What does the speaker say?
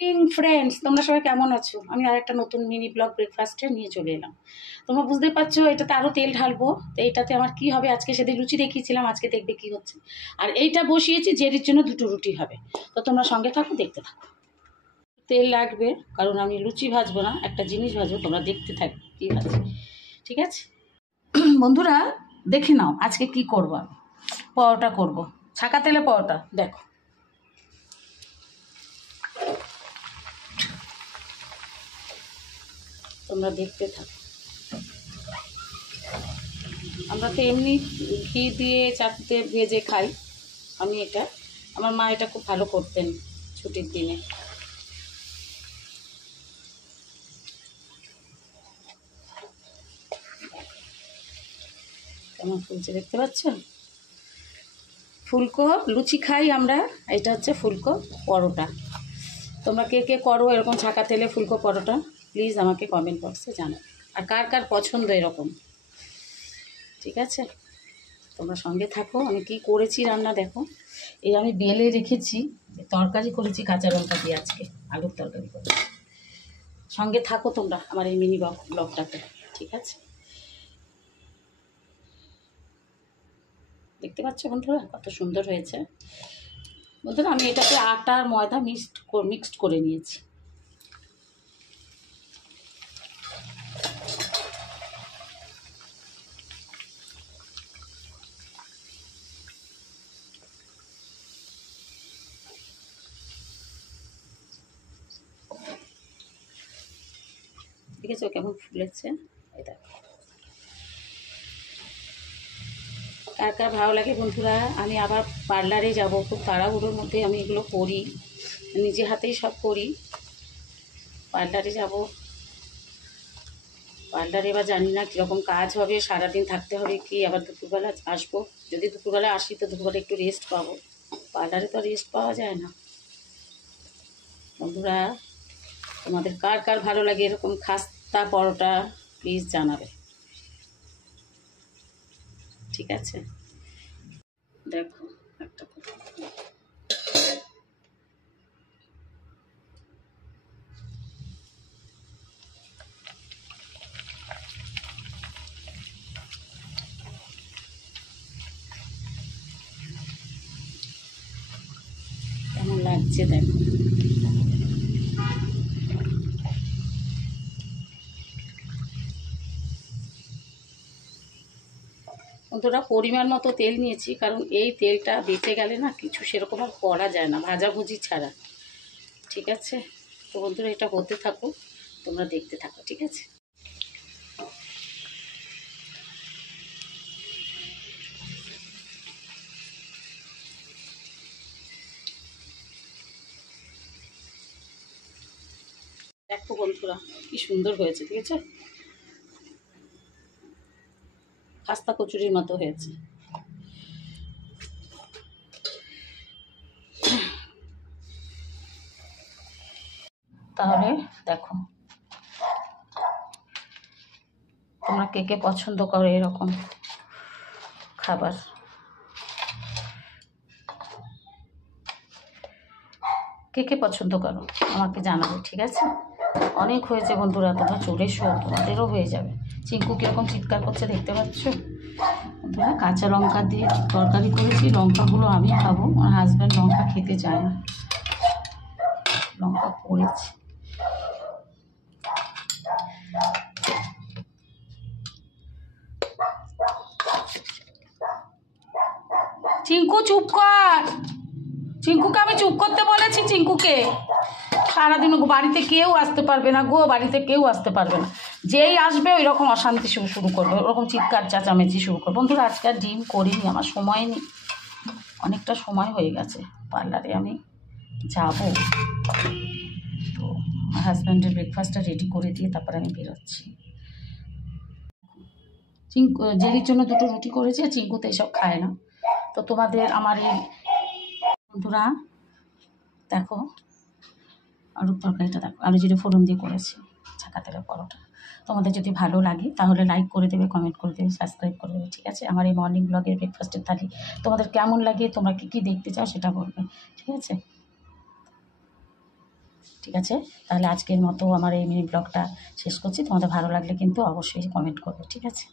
Friends, তোমরা সবাই কেমন আছো? আমি আর একটা নতুন মিনি ব্লগ ব্রেকফাস্টে নিয়ে চলে এলাম। তোমরা বুঝতে পারছো এটাতে আরও তেল ঢালবো। তো এইটাতে আমার কি হবে, আজকে সেদিন লুচি দেখিয়েছিলাম, আজকে দেখবে কি হচ্ছে। আর এইটা বসিয়েছি জেরির জন্য, দুটো রুটি হবে। তো তোমরা সঙ্গে থাকো, দেখতে থাকো। তেল লাগবে, কারণ আমি লুচি ভাজবো না, একটা জিনিস ভাজবো। তোমরা দেখতে থাকো কি ভাজছি, ঠিক আছে? বন্ধুরা দেখে নাও আজকে কি করবো। আমি পরোটা করবো, ছাকা তেলে পরোটা। দেখো, তোমরা দেখতে থাকো। আমরা তো এমনি ঘি দিয়ে চাটুতে ভেজে খাই। আমি এটা, আমার মা এটা খুব ভালো করতেন ছুটির দিনে। কেমন ফুলছে দেখতে পাচ্ছ? ফুলকো লুচি খাই আমরা, এটা হচ্ছে ফুলকো পরোটা। তোমরা কে কে করো এরকম ছাকা তেলে ফুলকো পরোটা, প্লিজ আমাকে কমেন্ট বক্সে জানাও। আর কার কার পছন্দ এরকম, ঠিক আছে? তোমরা সঙ্গে থাকো। আমি কি করেছি রান্না দেখো। এই আমি বেলে রেখেছি, তরকারি করেছি কাঁচা লঙ্কা দিয়ে, আজকে আলুর তরকারি করেছি। সঙ্গে থাকো তোমরা আমার এই মিনি ব্লগটাতে, ঠিক আছে? দেখতে পাচ্ছ বন্ধুরা কত সুন্দর হয়েছে। বন্ধুরা আমি এটাকে আটা আর ময়দা মিক্সড করে নিয়েছি। ঠিক আছে, কেমন ফুলেছে এটা। কার কার ভালো লাগে বন্ধুরা? আমি আবার পার্লারে যাব, খুব তাড়াহুড়োর মধ্যে আমি এগুলো করি, নিজে হাতেই সব করি। পার্লারে যাব, পার্লারে এবার জানি না কীরকম কাজ হবে, সারাদিন থাকতে হবে কি, আবার দুপুরবেলা আসবো। যদি দুপুরবেলা আসি তো দুপুরবেলা একটু রেস্ট পাবো, পার্লারে তো রেস্ট পাওয়া যায় না। বন্ধুরা তোমাদের কার কার ভালো লাগে এরকম খাস্তা পরোটা, প্লিজ জানাবে, ঠিক আছে? দেখো একটা কেমন লাগছে দেখো। বন্ধুরা পরিমাণ মতো তেল নিয়েছি, কারণ এই তেলটা বেঁচে গেলে না কিছু সেরকম আর করা যায় না ভাজাভুজি ছাড়া, ঠিক আছে? তো বন্ধুরা এটা হতে থাকো, তোমরা দেখতে থাকো, ঠিক আছে? দেখো বন্ধুরা কি সুন্দর হয়েছে, ঠিক আছে? খাস্তা কচুরির মতো হয়েছে। তাহলে দেখো তোমরা কে কে পছন্দ করো এরকম খাবার। কে কে পছন্দ করো আমাকে জানাবে, ঠিক আছে? অনেক হয়েছে বন্ধুরা, তোমরা চলে এসো, তোমাদেরও হয়ে যাবে। চিঙ্কু কীরকম চিৎকার করছে দেখতে পাচ্ছ বন্ধুরা। কাঁচা লঙ্কা দিয়ে তরকারি করেছি, লঙ্কাগুলো আমি খাবো, আমার হাজব্যান্ড লঙ্কা খেতে চায় না। লঙ্কা করেছি। চিঙ্কু চুপ কর, চিঙ্কুকে আমি চুপ করতে বলেছি। চিঙ্কুকে সারাদিন বাড়িতে কেউ আসতে পারবে না গো, বাড়িতে কেউ আসতে পারবে না। যেই আসবে ওই রকম অশান্তি শুরু করবে, ওরকম চিৎকার চেঁচামেচি শুরু করবে। বন্ধুরা আজকে আর ডিম করিনি, আমার সময় নেই, অনেকটা সময় হয়ে গেছে। পার্লারে আমি যাব, তো আমার হাজব্যান্ডের ব্রেকফাস্টটা রেডি করে দিয়ে তারপরে আমি বেরোচ্ছি। চিঙ্কু জেলির জন্য দুটো রুটি করেছি, আর চিঙ্কু তো এসব খায় না। তো তোমাদের আমার এই বন্ধুরা দেখো আলুর তরকারিটা, দেখো আলু জিরে ফোড়ন দিয়ে করেছি ছাকা তেলের পরোটা। তোমাদের যদি ভালো লাগে তাহলে লাইক করে দেবে, কমেন্ট করে দেবে, সাবস্ক্রাইব করে দেবে, ঠিক আছে? আমার এই মর্নিং ব্লগের ব্রেকফাস্টের থালি তোমাদের কেমন লাগে, তোমরা কী কী দেখতে চাও সেটা বলবে, ঠিক আছে? ঠিক আছে, তাহলে আজকের মতো আমার এই মিনি ব্লগটা শেষ করছি। তোমাদের ভালো লাগলে কিন্তু অবশ্যই কমেন্ট করবে, ঠিক আছে।